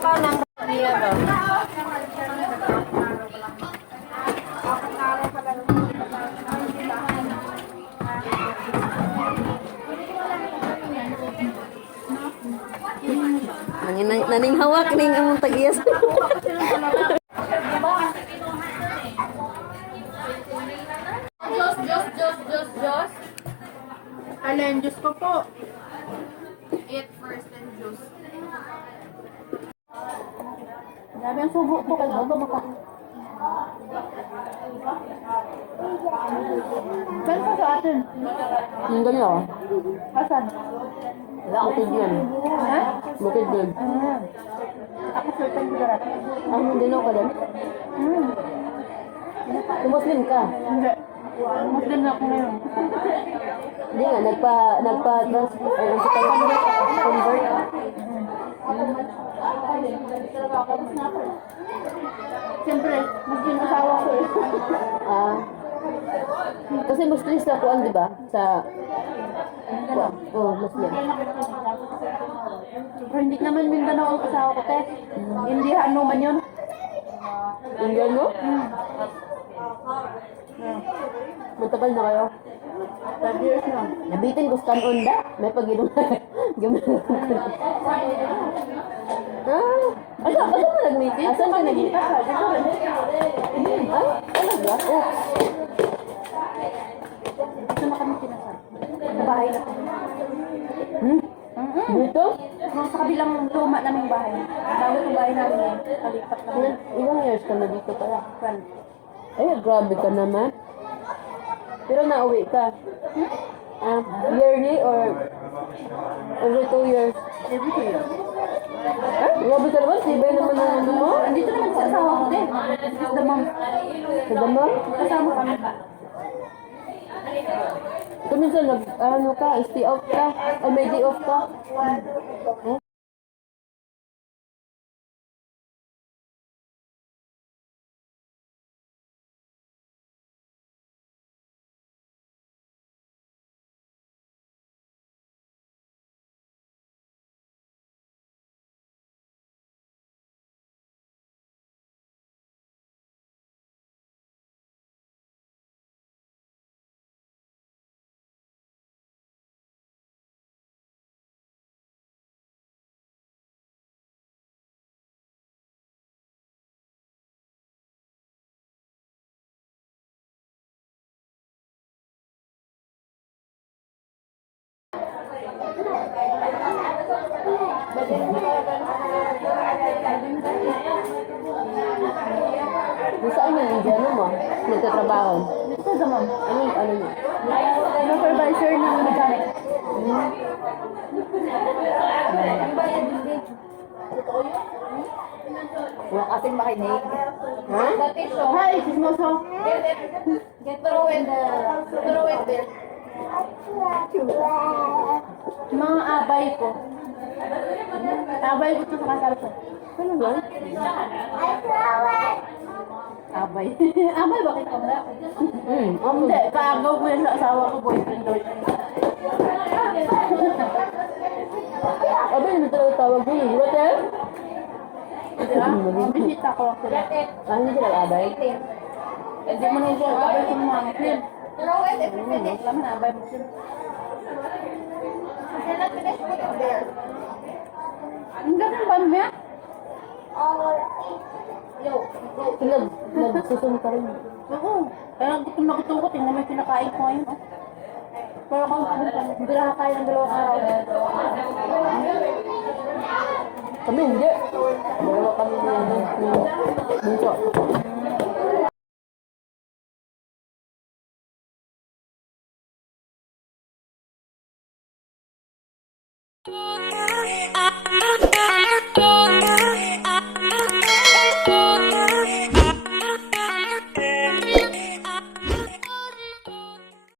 ka ng niya ba? Naning hawak ning among tagiyas. Diyos. Alin, Diyos ko po. Eat first and juice. Sabi ang subo po kayo. Bago maka. Saan pa sa atin? Yung ganyan ako. Asan? Bukid yan. Ha? Bukid din. Ako certain lugar. Hindi na ka din? Muslim ka? Hindi. Muslim na ako ngayon. Hindi nga, nagpa-trans, ano sa tayo, convert. Siyempre, Muslim asawa ko eh. Kasi Muslim na kuan, di ba? Sa, Muslim. Pero hindi naman Mindanao ang asawa ko, te. Hindi ano man yun. Indian mo? Matagal na kayo? 5 years na. Nabitin ko scan on da. May pag-inom na. Asa mo nag-meeting? Asan ka nag-meeting? Talaga? Dito na kami kinasal. Sa bahay na kami. Dito? Nung sa kabilang luma naming bahay. Bago yung bahay namin yan. Kalipat namin. Ilang years ka na dito pala? 12. Ay, grabe ka naman. Pero nauwi ka? Yearly or every 2 years? Every 2 years. Grabe ka naman. Sibay naman ang ano mo. Andito naman sa asawa ko din. Is the mom. Sa damang? Kasama kami. Kung minsan ano ka, stay off ka, o may day off ka. Kung saan yung Indiano mo? Nagtatrabaho? Dito sa mom. Ano niya? Supervisor ng mechanic. Wala kasing makinig. Ha? Hi, chismoso. Throw it there. Mga abay ko. Abay ko ito sa kasal ko. Ano ba? Abay. Abay, bakit ka wala? Ako. Hindi, kaagaw ko yan sa asawa ko, boyfriend ko. Abay, ano talaga tawag mo? Hotel? Bisita ko lang sila. Hindi sila abay? Hindi mo nung abay ko mga Muslim. Throw it if you finish. Alam na, abay Muslim. If you're not finished, put it there. Ang ganun ba niya? Nagsusunod ka rin. Oo. Kaya gutom na gutom ko, tingnan mo yung kinakain ko ngayon. Oh. Pero kung hindi nakakain ng 2 araw. Kami hindi. Dalawa kami ni Bunso. I'm